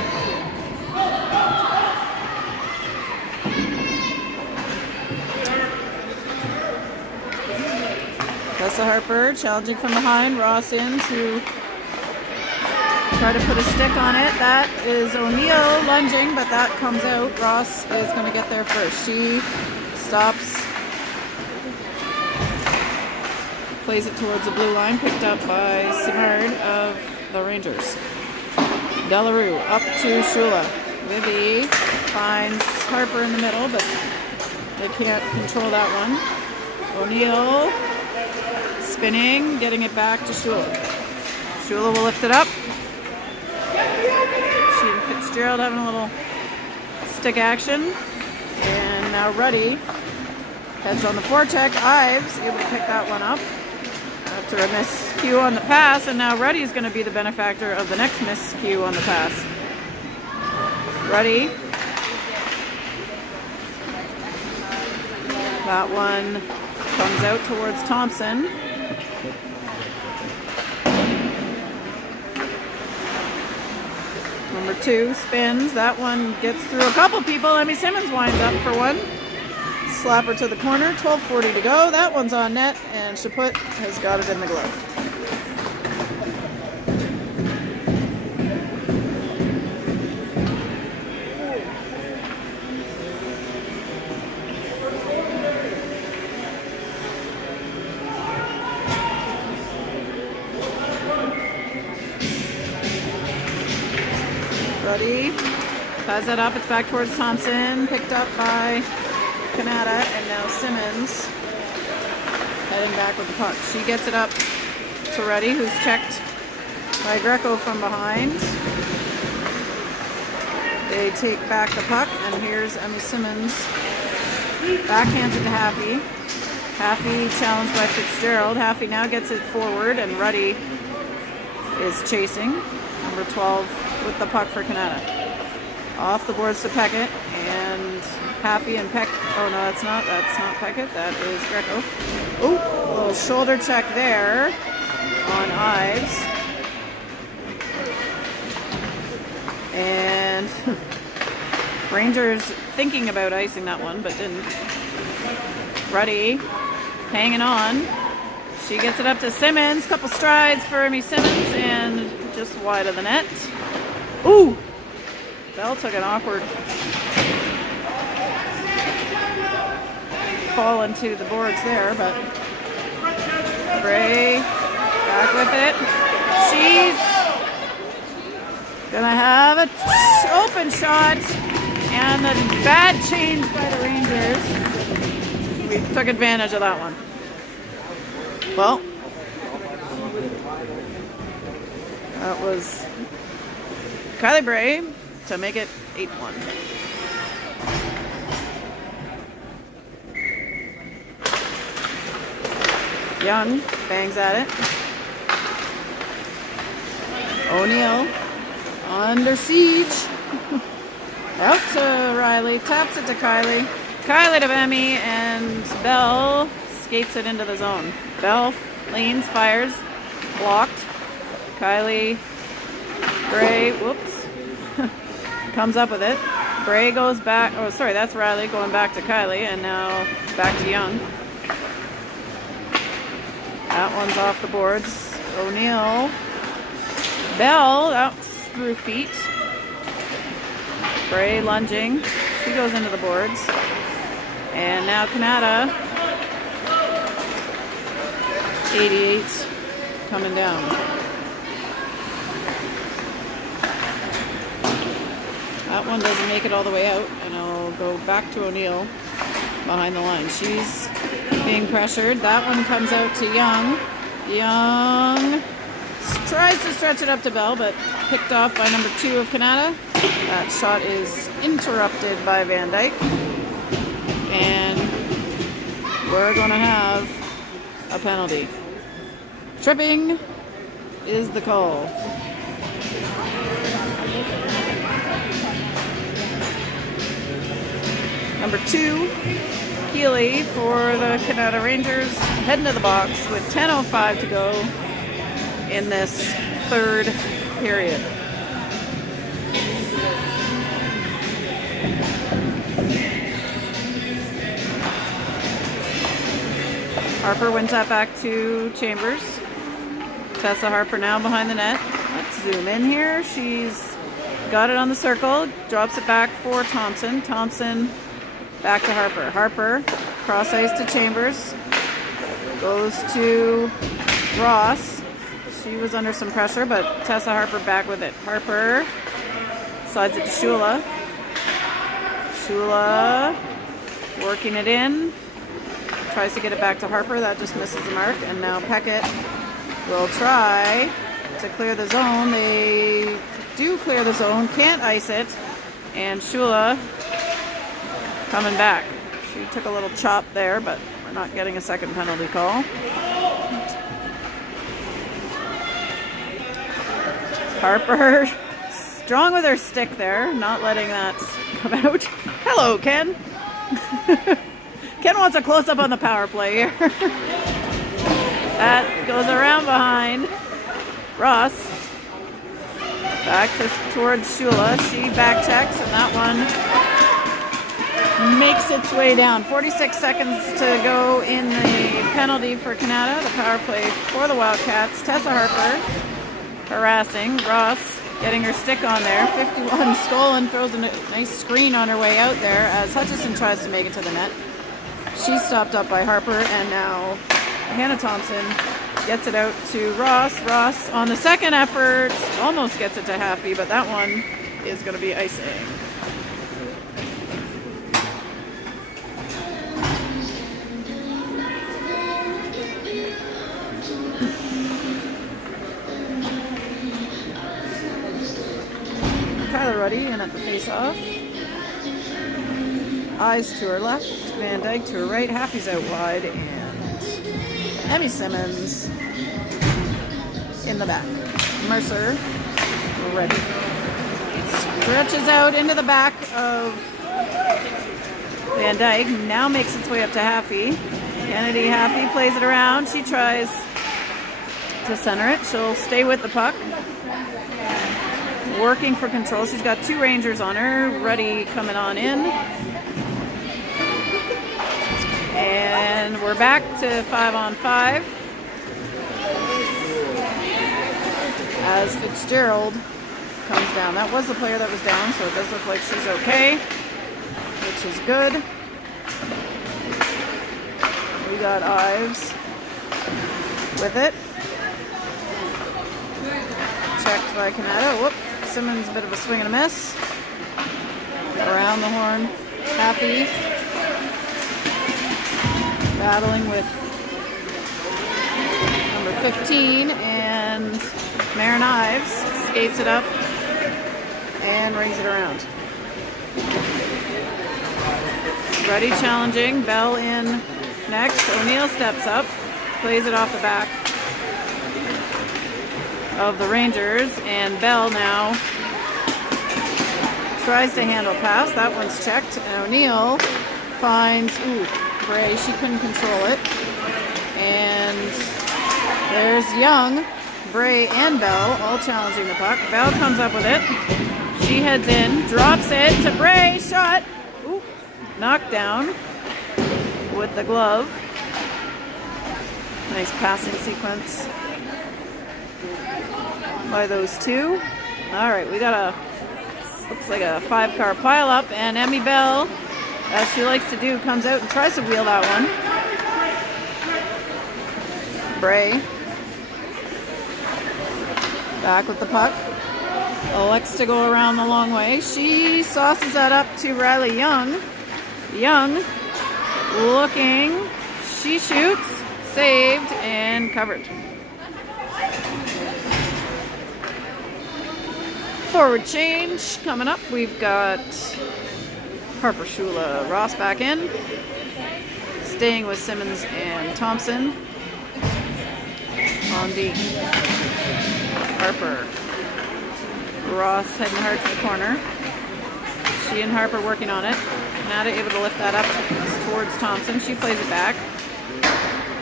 Tessa Harper challenging from behind. Ross in to try to put a stick on it. That is O'Neill lunging, but that comes out. Ross is going to get there first. She stops, plays it towards the blue line, picked up by Simard of the Rangers. Delarue up to Shula. Vivi finds Harper in the middle, but they can't control that one. O'Neill spinning, getting it back to Shula. Shula will lift it up. She and Fitzgerald having a little stick action. And now Ruddy heads on the forecheck. Ives able to pick that one up after a miscue on the pass. And now Ruddy is going to be the benefactor of the next miscue on the pass. Ruddy. That one comes out towards Thompson. Number 2 spins. That one gets through a couple people. Emmy Simmons winds up for one. Slap her to the corner. 12:40 to go. That one's on net, and Chaput has got it in the glove. Ruddy ties that up. It's back towards Thompson. Picked up by Kanata, and now Simmons heading back with the puck. She gets it up to Ruddy, who's checked by Greco from behind. They take back the puck, and here's Emmy Simmons backhanded to Haffey. Haffey challenged by Fitzgerald. Haffey now gets it forward, and Ruddy is chasing. Number 12 with the puck for Kanata. Off the boards to Peckett, and Haffey and Peck. Oh no, that's not Peckett. That is Greco. Ooh, a little shoulder check there on Ives. And Rangers thinking about icing that one, but didn't. Ruddy hanging on. She gets it up to Simmons. Couple strides for Emmy Simmons, and just wide of the net. Ooh! Bell took an awkward fall into the boards there, but Bray back with it. She's gonna have an open shot, and a bad change by the Rangers. We took advantage of that one. Well, that was Kylie Bray to make it 8-1. Young bangs at it. O'Neill under siege. Out to Riley, taps it to Kylie. Kylie to Emmy, and Bell skates it into the zone. Bell leans, fires, blocked. Kylie, Bray, whoops, comes up with it. Bray goes back, oh sorry, that's Riley going back to Kylie, and now back to Young. That one's off the boards. O'Neill. Bell, that's through feet. Bray lunging. She goes into the boards. And now Kanata. 88 coming down. That one doesn't make it all the way out, and I'll go back to O'Neill behind the line. She's being pressured. That one comes out to Young. Young tries to stretch it up to Bell, but picked off by number 2 of Kanata. That shot is interrupted by Van Dyke. And we're going to have a penalty. Tripping is the call. Number 2, Keeley for the Kanata Rangers, heading to the box with 10:05 to go in this third period. Harper wins that back to Chambers. Tessa Harper now behind the net. Let's zoom in here. She's got it on the circle, drops it back for Thompson. Thompson back to Harper. Harper, cross ice to Chambers. Goes to Ross. She was under some pressure, but Tessa Harper back with it. Harper slides it to Shula. Shula working it in. Tries to get it back to Harper. That just misses the mark. And now Peckett will try to clear the zone. They do clear the zone. Can't ice it. And Shula coming back. She took a little chop there, but we're not getting a second penalty call. Harper strong with her stick there, not letting that come out. Hello, Ken. Ken wants a close-up on the power play here. That goes around behind Ross. Back towards Shula. She back checks, and that one makes its way down. 46 seconds to go in the penalty for Kanata. The power play for the Wildcats. Tessa Harper harassing. Ross getting her stick on there. 51. Skolin throws a nice screen on her way out there as Hutchison tries to make it to the net. She's stopped up by Harper, and now Hannah Thompson gets it out to Ross. Ross on the second effort almost gets it to Haffey, but that one is going to be icing. Kyler Ruddy in at the face-off. Eyes to her left, Van Dyke to her right, Haffey's out wide, and Emmy Simmons in the back. Mercer ready. Stretches out into the back of Van Dyke, now makes its way up to Haffey. Kennedy Haffey plays it around. She tries to center it. She'll stay with the puck. Working for control. She's got 2 Rangers on her. Ruddy coming on in. And we're back to 5-on-5 as Fitzgerald comes down. That was the player that was down, so it does look like she's okay, which is good. We got Ives with it. Checked by Kanata. Whoop. Simmons, a bit of a swing and a miss. Around the horn. Happy. Battling with number 15, and Marin Ives skates it up and rings it around. Ruddy challenging. Bell in next. O'Neill steps up. Plays it off the back of the Rangers, and Bell now tries to handle pass. That one's checked, and O'Neill finds Bray. She couldn't control it, and there's Young, Bray, and Bell all challenging the puck. Bell comes up with it. She heads in, drops it to Bray. Shot. Knocked down with the glove. Nice passing sequence by those two. All right, we got looks like a 5-car pileup, and Emmy Bell, as she likes to do, comes out and tries to wheel that one. Bray back with the puck. Elects to go around the long way. She sauces that up to Riley Young. Young looking. She shoots. Saved and covered. Forward change coming up. We've got Harper, Shula, Ross back in. staying with Simmons and Thompson. On D. Harper. Ross heading hard to the corner. She and Harper working on it. Kanata able to lift that up towards Thompson. She plays it back.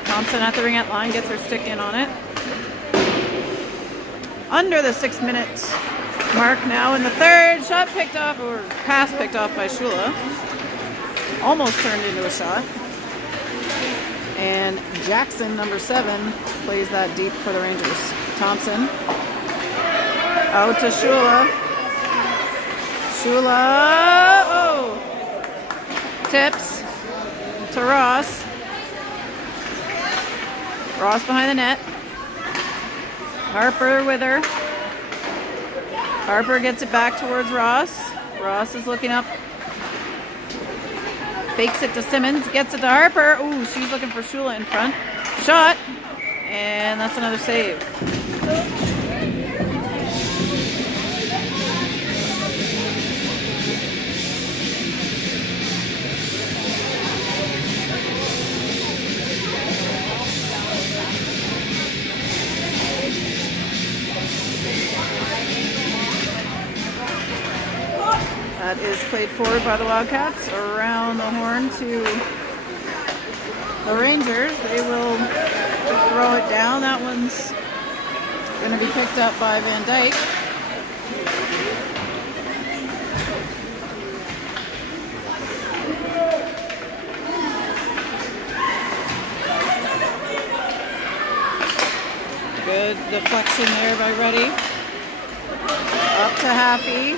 Thompson at the ringette line, gets her stick in on it. Under the 6-minute mark now in the third. Shot picked off, or pass picked off by Shula. Almost turned into a shot. And Jackson, number 7, plays that deep for the Rangers. Thompson. Out to Shula. Shula. Oh! Tips to Ross. Ross behind the net. Harper with her. Harper gets it back towards Ross. Ross is looking up. Fakes it to Simmons. Gets it to Harper. Ooh, she's looking for Shula in front. Shot. And that's another save. That is played forward by the Wildcats around the horn to the Rangers. They will throw it down. That one's going to be picked up by Van Dyke. Good deflection there by Ruddy. Up to Haffey.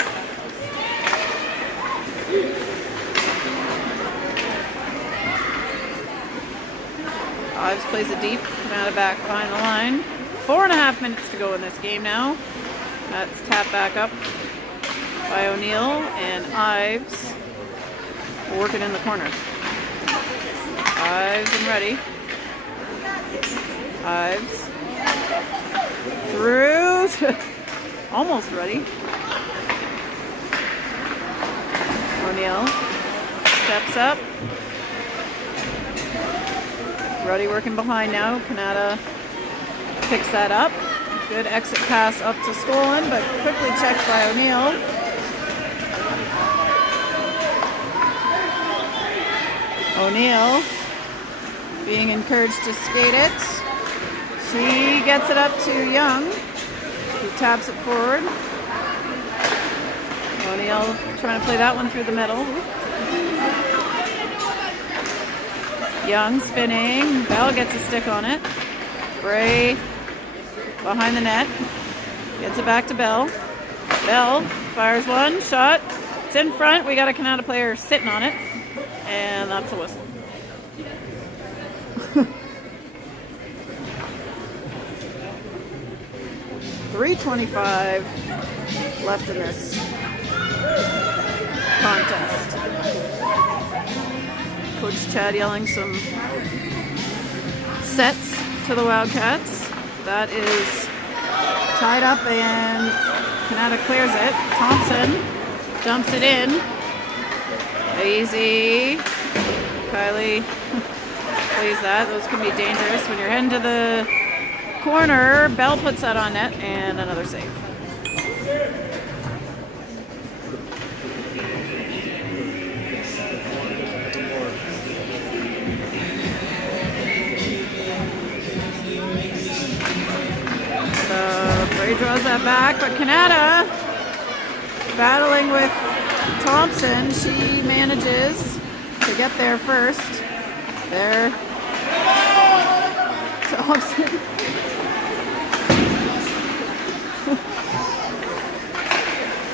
Ives plays it deep. Kanata back behind the line. 4.5 minutes to go in this game now. That's tapped back up by O'Neill, and Ives working in the corner. Ives and ready. Ives through. Almost ready. O'Neill steps up. Ruddy working behind now. Kanata picks that up. Good exit pass up to Skolin, but quickly checked by O'Neill. O'Neill being encouraged to skate it. She gets it up to Young, who taps it forward. O'Neill trying to play that one through the middle. Young spinning. Bell gets a stick on it. Bray behind the net. Gets it back to Bell. Bell fires one. Shot. It's in front. We got a Kanata player sitting on it. And that's a whistle. .325 left in this contest. Coach Chad yelling some sets to the Wildcats. That is tied up and Kanata clears it. Thompson dumps it in. Easy. Kylie plays that. Those can be dangerous when you're heading to the corner. Bell puts that on net and another save. Bray draws that back, but Kanata battling with Thompson. She manages to get there first. There. Thompson.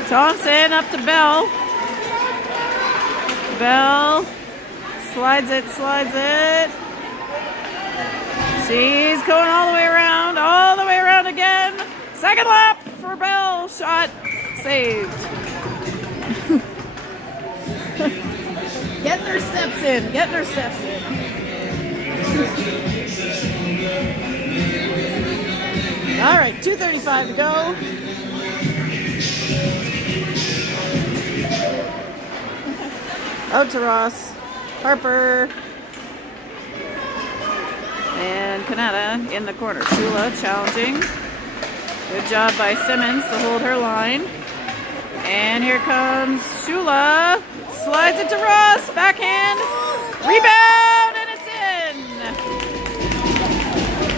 Thompson up to Bell. Bell slides it. She's going all the way around again. Second lap for Bell. Shot saved. Getting her steps in. All right, 2:35 to go. Out to Ross. Harper And Kanata in the corner. Shula challenging. Good job by Simmons to hold her line. And here comes Shula. Slides it to Ross. Backhand. Rebound, and it's in.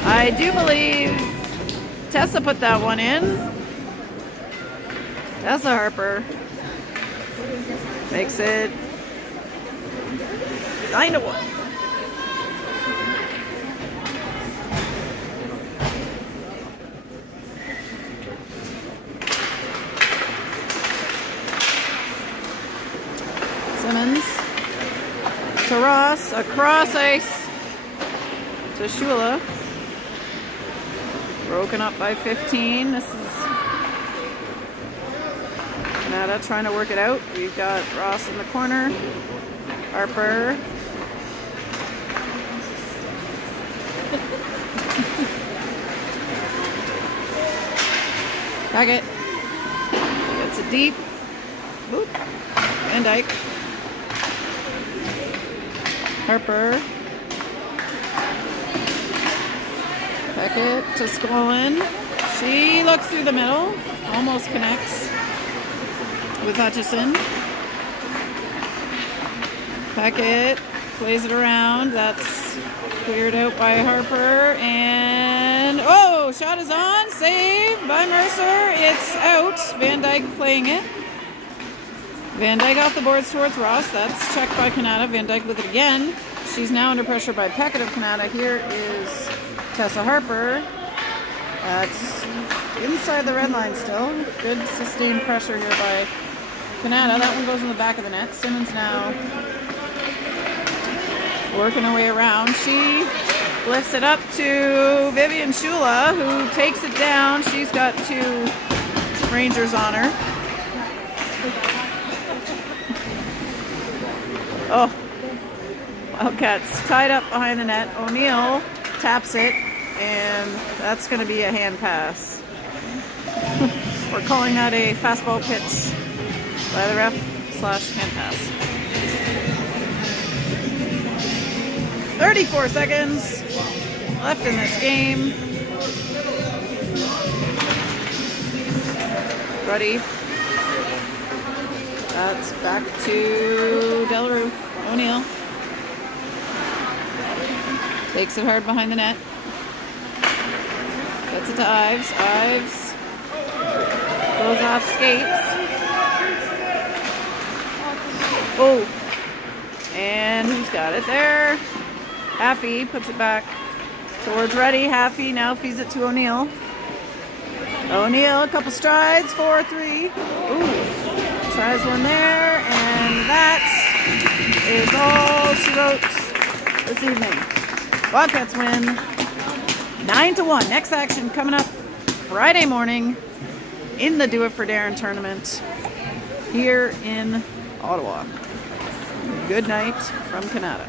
I do believe Tessa put that one in. Tessa Harper makes it 9-1. Simmons to Ross, across ice to Shula. Broken up by 15. This is Kanata trying to work it out. We've got Ross in the corner. Harper. Packet. Gets it deep. Boop. Van Dyke. Harper. Packet to Skolin. She looks through the middle. Almost connects with Hutchison. Packet plays it around. That's cleared out by Harper. And oh, shot is on. Save by Mercer. It's out. Van Dyke playing it. Van Dyke off the boards towards Ross. That's checked by Kanata. Van Dyke with it again. She's now under pressure by Packet of Kanata. Here is Tessa Harper. That's inside the red line still. Good sustained pressure here by Kanata. That one goes in the back of the net. Simmons now working her way around. She lifts it up to Vivian Shula, who takes it down. She's got 2 Rangers on her. Oh, Wildcats tied up behind the net. O'Neill taps it, and that's going to be a hand pass. We're calling that a fastball pitch by the ref/hand pass. 34 seconds left in this game. Ruddy. That's back to Delarue. O'Neill. Takes it hard behind the net. Gets it to Ives. Ives goes off skates. Oh. And who's got it there? Haffey puts it back towards Ruddy. Haffey now feeds it to O'Neill. O'Neill, a couple strides, 4-3. Ooh. Tries one there, and that is all she wrote this evening. Wildcats win 9-1. Next action coming up Friday morning in the Do It for Darren tournament here in Ottawa. Good night from Kanata.